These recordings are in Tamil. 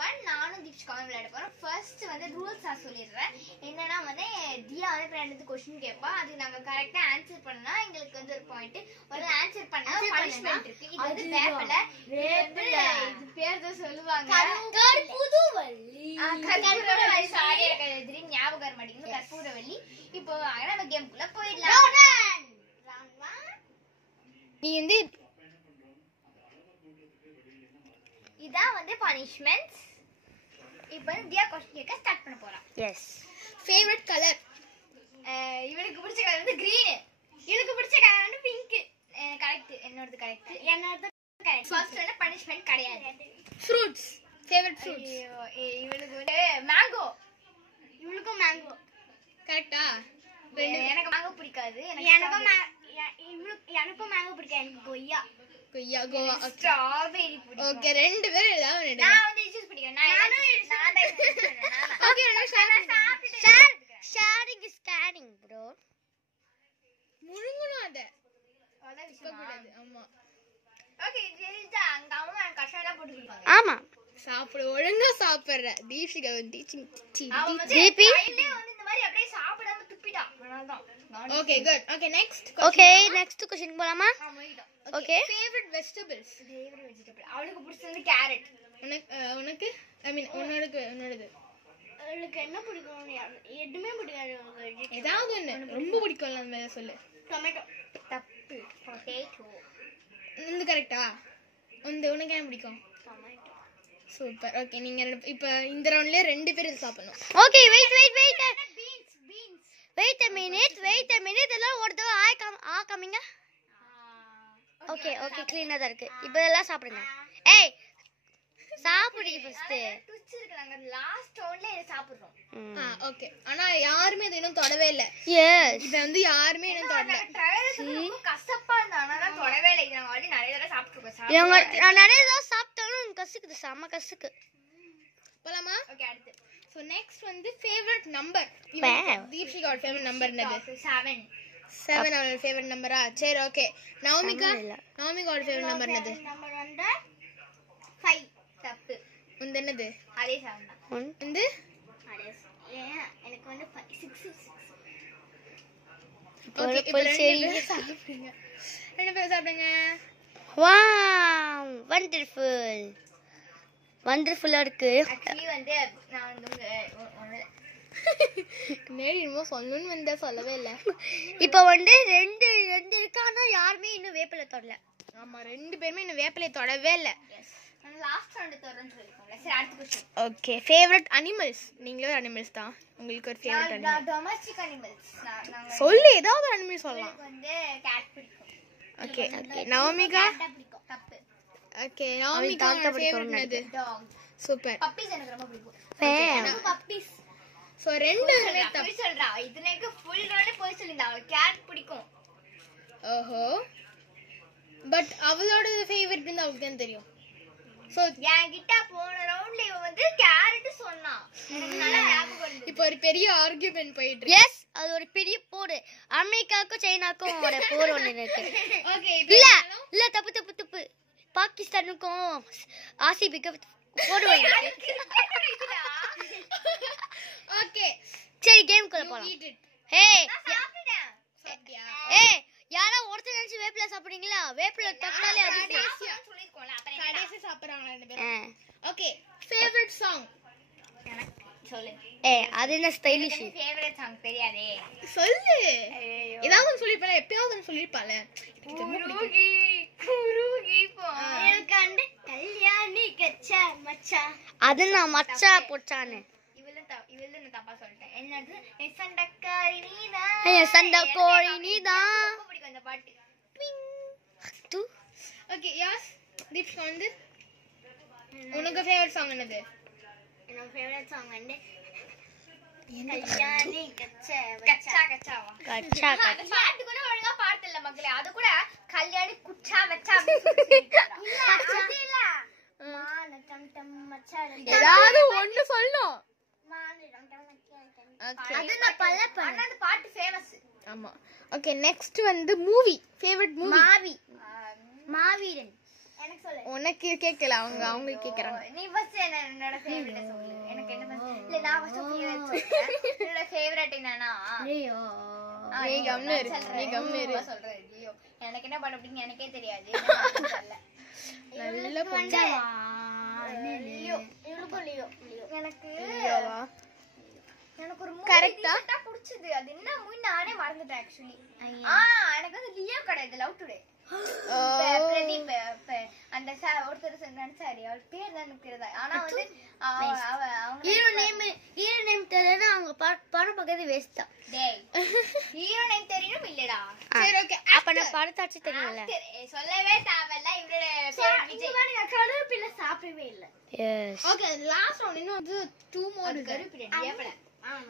1 நானும் தீப்ஷிகாவும் விளையாட போறோம். ஃபர்ஸ்ட் வந்து ரூல்ஸ் நான் சொல்லிடுறேன். என்னன்னா வந்து தியா வந்து ரெண்டு क्वेश्चन கேட்பா. அது நாங்க கரெக்ட்டா ஆன்சர் பண்ணா எங்களுக்கு வந்து ஒரு பாயிண்ட். ஒரு ஆன்சர் பண்ணா பனிஷ்மென்ட் இருக்கு. இது வந்து வேப்பல இது பேர் தான் சொல்லுவாங்க. கற்பூரவள்ளி. கற்பூரவள்ளி சாரி எனக்கு ஞாபகம் வர மாட்டேங்குது. கற்பூரவள்ளி. இப்போ நம்ம கேம்க்குள்ள போயிடலாம். நீ வந்து இதான் வந்து பனிஷ்மென்ட்ஸ். இப்போ தியா क्वेश्चन கேட்க ஸ்டார்ட் பண்ண போறா. எஸ். Favourite colour. இவளுக்கு பிடிச்ச கலர் வந்து green. எனக்கு பிடிச்ச கலர் வந்து pink. கரெக்ட். என்னோடது கரெக்ட். என்னோடது கரெக்ட். ஃபர்ஸ்ட் வந்து பனிஷ்மென்ட் கிடையாது. ஃப்ரூட்ஸ். Favourite fruits. இவளுக்கு வந்து மேங்கோ. இவளுக்கு மேங்கோ. கரெக்ட்டா? எனக்கு மேங்கோ பிடிக்காது. எனக்கும் மேங்கோ பிடிக்காது. எனக்கு கொய்யா. கொய்யா கோவா. ஸ்ட்ராபெரி பிடிக்கும். ஓகே ரெண்டு பேரும் ஏதாவது ஒன்னு. நான் வந்து ஜூஸ் பிடிக்கும். நான் ஓகே நான் ஷேரிங் இஸ் கேரிங் bro. முழுங்கணும் அத. அத விஷயம் கூடாது. ஆமா. ஓகே ஜெலிதா அங்க அம்மா கஷாயம் போட்டு கொடுப்பாங்க. ஆமா. சாப்பிடு ஒழுங்கா சாப்பிடுற. தீப்ஷிகா டீச்சிங் ஜிபி வந்து இந்த மாதிரி அப்படியே சாப்பிடாம துப்பிட்டா. அதனாலதான். Okay good. Okay next. Okay next question போலாமா? Okay favourite vegetables. Favourite vegetable அவளுக்கு பிடிச்சது கேரட். உனக்கு ஐ மீன் உன்னோடது உங்களுக்கு என்ன பிடிக்கும்? எதுமே பிடிக்காது. ஏதாவது ஒன்னு ரொம்ப பிடிக்கும்ல அந்த மாதிரி சொல்லு. டொமேட்டோ. தப்பு. பொட்டேட்டோ. இது கரெக்ட்டா? உனக்கு என்ன பிடிக்கும்? டொமேட்டோ. சூப்பர். ஓகே நீங்க இப்போ இந்த ரவுண்ட்ல ரெண்டு பேரும் சாப்பிடணும். Okay wait beans. Wait a minute எல்லாம் ஒருத்தவ ஆ கமிங்க. ஓகே க்ளீனா தான் இருக்கு. இப்போ எல்லாம் சாப்பிடுங்க. ஏய் சாப்பிடுங்க ஃபர்ஸ்ட். ட்விச் இருக்கு. நாங்க லாஸ்ட் ரவுண்ட்ல இத சாப்பிடுறோம். ஓகே ஆனா யாருமே இத இன்னும் தொடவே இல்ல. எஸ் இத வந்து யாருமே இன்னும் தொடல. ரொம்ப கசப்பா இருந்தானா தொடவே இல்ல. நாங்க ஆல்ரெடி நிறைய தடவை சாப்பிட்டுருக்கோம். நான் நிறைய தடவை சாப்பிட்டாலும் கசுக்குது. செம கசுக்கு. போலாமா? ஓகே அடுத்து. சோ நெக்ஸ்ட் வந்து ஃபேவரட் நம்பர். தீப்ஷிகாவோட ஃபேவரட் நம்பர் என்னது? 7. 7 அவளோட ஃபேவரட் நம்பரா? சரி ஓகே. நவமிகாவோட ஃபேவரட் நம்பர் என்னது? நம்பர் வந்து 5. தப்பு. உங்க என்னது? அதே 7 தான். வந்து எனக்கு வந்து 6. ஓகே இப்போ ரெண்டு சாப்பிடுங்க. ரெண்டு பேரும் சாப்பிடுங்க. வாவ் வண்டர்ஃபுல்லா இருக்கு. ஆக்சுவலி வந்து நான் வந்து நேரிமோ சொல்லணும்னு வந்தா சொல்லவே இல்ல. இப்போ வந்து ரெண்டு இருக்கானா யாருமே இன்னும் வேப்பிலை தொடல. ஆமா ரெண்டு பேருமே இன்னும் வேப்பிலை தொடவே இல்ல. நான் லாஸ்ட் ரவுண்ட் தொடறேன்னு சொல்லிருக்கோம்ல. சரி அடுத்த क्वेश्चन. Okay favourite animals. நீங்களே அனிமல்ஸ் தான். உங்களுக்கு ஒரு ஃபேவரட் அனிமல். நான் டொமஸ்டிக் அனிமல்ஸ். நாங்க சொல்லு ஏதாவது அனிமல் சொல்லலாம். எனக்கு வந்து கேட் பிடிக்கும். ஓகே நவமிகா பிடிக்கும். தப்பு. ஓகே நவமிகாவோட ஃபேவரட் என்னது? டாக். சூப்பர். பப்பீஸ் எனக்கு ரொம்ப பிடிக்கும். Fame puppies. சோ ரெண்டு போய் சொல்றா. இதுனக்கு ஃபுல் ரவுண்ட் போய் சொல்லிடா. அவளுக்கு கேட் பிடிக்கும். ஓஹோ பட் அவளோட ஃபேவரட் வந்து அவளுக்கு தான் தெரியும். சோ என்கிட்ட போன ரவுண்ட்ல இவ வந்து கேரட் சொன்னா. எனக்கு நல்லா ஞாபகம் இருக்கு. இப்போ ஒரு பெரிய ஆர்கியூமென்ட் போயிட்டு இருக்கு. எஸ் அது ஒரு பெரிய போர். அமெரிக்காவுக்கும் சைனாக்கும் ஒரு போர் ஒன்னு இருக்கு. ஓகே இல்ல தப்பு. பாகிஸ்தானுக்கும் ஆர்சிபிக்கு போர் ஒன்னு இருக்கு. ஓகே சரி கேம்க்குள்ள போலாம். ஏய் ஏய் யாரா ஒருத்தர் நினைச்சு வேப்பிலை சாப்பிடுறீங்களா? வேப்பிலை தொட்டாலே அது சொல்லிருக்கோம்ல. அப்புறம் கடைசி சாப்பிடுறாங்க ரெண்டு பேரும். Okay favourite song. எனக்கு சொல்லு. ஏய் அது என்ன ஸ்டைலிஷ்? ஃபேவரட் சாங் தெரியாதே. சொல்லு. ஏதாவது ஒன்னு சொல்லிருப்பல. எப்பயாவது ஒன்னு சொல்லிருப்பால. குருகி போ. எனக்கு அந்த கல்யாணி கச்சா மச்சான். அது நான் மச்சா போச்சானே. இவள நான் தப்பா சொல்லிட்டேன். என்னது? சண்டக்காரி நீதா. சண்டக்கோழி நீதான். ரொம்ப பிடிக்கும் அந்த பாட்டு. து ஓகே யாஸ் தீப்ஷா வந்து உனக்கு ஃபேவரட் சாங் என்னது? என்னோட ஃபேவரட் சாங் வந்து கல்யாணி கச்சா கச்சாவா? கச்சா அந்த பாட்டு கூட ஒழுங்கா பாட்டு இல்ல மக்களே. அது கூட கல்யாணி குச்சா வச்சா இல்ல மான டம் டம் மச்சா. ஏதாவது ஒன்னு சொல்லணும். மான டம் டம் மச்சா. ஓகே அது நான் பல்ல பண்ண அந்த பாட்டு ஃபேமஸ். ஆமா ஓகே நெக்ஸ்ட் வந்து மூவி. Favourite movie. மாவீரன். எனக்கு சொல்லு. உனக்கு கேட்கல, அவங்களுக்கு கேக்குறாங்க. நீ ஃபர்ஸ்ட் என்னோட ஃபேவரட் சொல்லு. எனக்கு என்ன ஃபர்ஸ்ட் இல்ல நான் ஃபர்ஸ்ட் ஃபேவரட் சொல்றேன். என்னோட ஃபேவரட் என்னன்னா நீ கம்னு இரு, நீ கம்னு இரு. சொல்றேன். ஐயோ எனக்கு என்ன பண்ண அப்படிங்க எனக்கே தெரியாது. நல்ல பொண்ணு. லியோ இவளுக்கும் லியோ. எனக்கு லியோவா? எனக்கு ஒரு கரெக்ட்டா பிடிச்சது. அது என்ன மூவி நானே மறந்துட்டேன் ஆக்சுவலி. எனக்கு வந்து லியோ கிடையாது, லவ் டுடே. பிரதீப் அந்த ஒருத்தர் நடிச்சாரு, அவர் பேர் தான் எனக்கு தெரியல. ஆனா வந்து ஹீரோ நேம் தெரியல, அவங்க படம் பக்கத்து வேஸ்ட் தான். டேய் ஹீரோ நேம் தெரியணும் இல்லடா. சரி ஓகே. அப்ப நான் படத்தாச்சு தெரியும்ல. சொல்லவே தேவையில்ல. இவரோட ஃபேவரட் விஜய். நான் கருவேப்பிலை சாப்பிடவே இல்ல. S okay last one. இன்னும் வந்து 2 more இருக்கு. கருவேப்பிலை வேப்பிலை.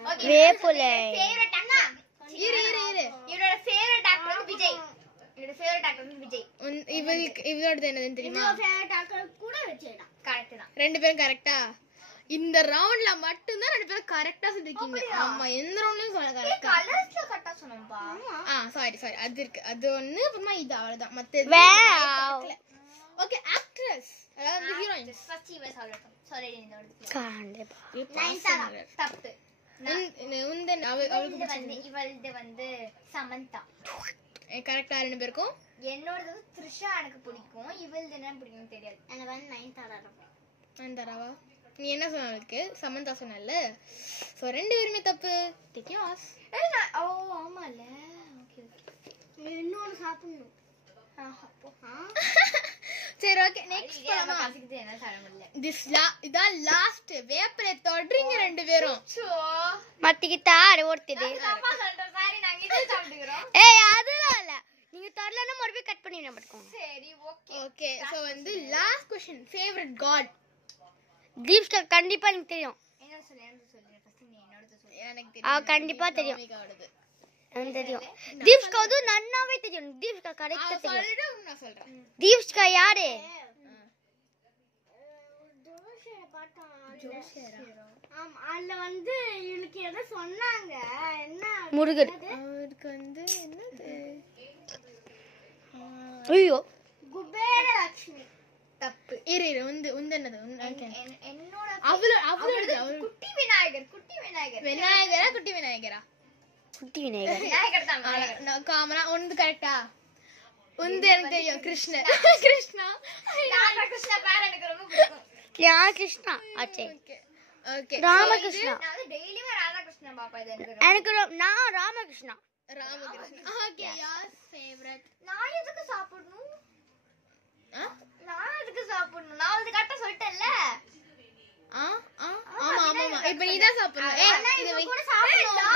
ஓகே வேப்பிலை. ஃபேவரட் அண்ணா இரு. இவரோட ஃபேவரட் ஆக்டர் வந்து விஜய். இவரோட ஃபேவரட் ஆக்டர் வந்து விஜய். இவளோடது என்னதுன்னு தெரியுமா? ஃபேவரட் ஆக்டர் கூட விஜய் தான். கரெக்ட் தான். ரெண்டு பேரும் கரெக்ட்டா? இந்த ரவுண்ட்ல மட்டும் தான் ரெண்டு பேரும் கரெக்ட்டா சொல்லிருக்கீங்க. ஆமா, எந்த ரவுண்ட்லயும் சொல்ல கரெக்ட்டா. கலர்ஸ்ல கரெக்ட்டா சொன்னோம்பா. சாரி அது இருக்கு. அது ஒண்ணு, அப்புறமா இது அவ்வளவுதான். மத்த ஓகே. ஆக்ட்ரஸ் அதாவது ஹீரோயின். ஃபர்ஸ்ட் இவ சொல்லட்டும். சாரி இந்த இடத்துல. கண்டிப்பா. நயன்தாரா. தப்பு. உந்தன் அவளுக்கு இவள்து வந்து சமந்தா. கரெக்ட்டா ரெண்டு பேருக்கும்? என்னோடது வந்து த்ரிஷா எனக்கு பிடிக்கும். இவள்து என்ன பிடிக்கும் தெரியாது. எனக்கு வந்து நயன்தாராவா? நீ என்ன சொன்ன? அவளுக்கு சமந்தா சொன்னல. சோ ரெண்டு பேருமே தப்பு. Take yours. ஓ ஆமால. ஓகே இன்னொரு சாப்பிடணும். சரி ஓகே நெக்ஸ்ட் போலாமா? என்ன சாப்பிட முடியல. இதான் லாஸ்ட். வேப்பிலை தொடுறீங்க ரெண்டு பேரும். மத்திக்கிட்டா ஓடுது. அப்பா சொல்றேன். சாரி நாங்க இது சாப்பிடுறோம். ஏய் அதெல்லாம் இல்ல. நீங்க தரலன்னா மறுபடியும் கட் பண்ணி நான் படுக்கோங்க. சரி ஓகே. ஓகே சோ வந்து லாஸ்ட் क्वेश्चन. Favourite god. தீப்ஸ்கா கண்டிப்பா எனக்கு தெரியும். என்ன சொல்லு ஃபர்ஸ்ட் நீ என்னோடது சொல்லு. எனக்கு தெரியும். கண்டிப்பா தெரியும். அமிகாவோடது எனக்கு தெரியும். தீப்ஸ்கா அது நன்னாவே தெரியும். தீப்ஸ்கா கரெக்ட்டா தெரியும். சொல்லிடு, நான் சொல்றேன். தீப்ஸ்கா யாரு? அதுல வந்து இவளுக்கு ஏதோ சொன்னாங்க. என்ன முருகர். அவருக்கு வந்து என்னது? ஐயோ குபேர லட்சுமி. தப்பு. இரு உந்தனது என்னோட அவளோட குட்டி விநாயகர். விநாயகரா குட்டி விநாயகரா? குட்டி விநாயகர். விநாயகர் தான். நான் காமனா ஒன்னு கரெக்ட்டா? உந்து எனக்கு தெரியும். கிருஷ்ணா. ராதா கிருஷ்ணா பேர் எனக்கு ரொம்ப பிடிக்கும். யா கிருஷ்ணா. ஆச்சே. ஓகே. ராமகிருஷ்ணா. நான் வந்து டெய்லியும் ராதா கிருஷ்ணா பாப்பா. இது எனக்கு நான் ராமகிருஷ்ணா. ஓகே. யார் ஃபேவரட்? நான் எதுக்கு சாப்பிடணும்? நான் வந்து கரெக்ட்டா சொல்லிட்டேன்ல. ஆமா இப்போ நீ தான் சாப்பிடணும். இத வை. கூட சாப்பிடணும்.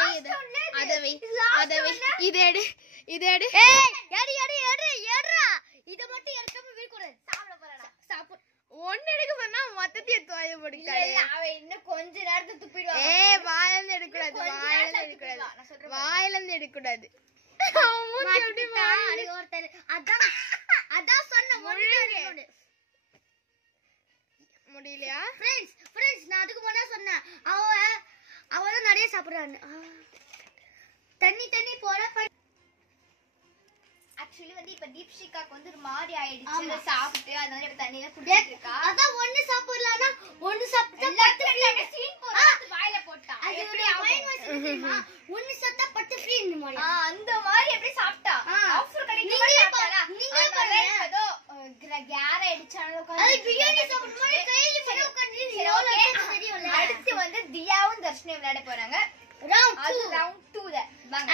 இத எடு. ஏய் எடு இத மட்டும் எடுக்காம வீ கூடாது. சாப்பிட போறடா. சாப்பிடு. ஒன்னு எடுக்க சொன்னா மொத்தத்தையும் தோய போடுறாளே. இல்ல அவ இன்னும் கொஞ்ச நேரத்துல துப்பிடுவா. வாயில இருந்து எடுக்க கூடாது. நான் சொல்றேன். வாயில இருந்து எடுக்க கூடாது. அதான் சொன்ன முடியலையா? ஃப்ரெண்ட்ஸ் நான் அதுக்கு முன்னாடி சொன்னேன். அவ நிறைய சாப்பிடுறான்னு. தண்ணி போற ஆக்சுவலி வந்து இப்ப தீப்ஷிகாக்கு வந்து ஒரு மாதிரி ஆயிடுச்சு. சாப்பிட்டு அதனால இப்ப தண்ணில குடிச்சிட்டு இருக்கா. அதான் ஒன்னு சாப்பிடலாம்னா ஒன்னு சாப்பிட்டா எல்லாத்துக்கும் சீன் போட்டு வாயில போட்டா. அது எப்படி தெரியுமா? ஒன்னு சாப்பிட்டா பட்டு ஃப்ரீ இந்த மாதிரி. அந்த மாதிரி எப்படி சாப்பிட்டா? ஆஃபர் கடைக்கு போய் சாப்பிட்டாளா? நீங்க பாருங்க ஏதோ கேர அடிச்சானோ அது பிரியாணி சாப்பிடுற மாதிரி கையில பண்ண உட்கார்ந்து எவ்வளவு தெரியும்ல. அடுத்து வந்து தியாவும் தர்ஷினியும் விளையாட போறாங்க. ரவுண்ட் 2 வாங்க.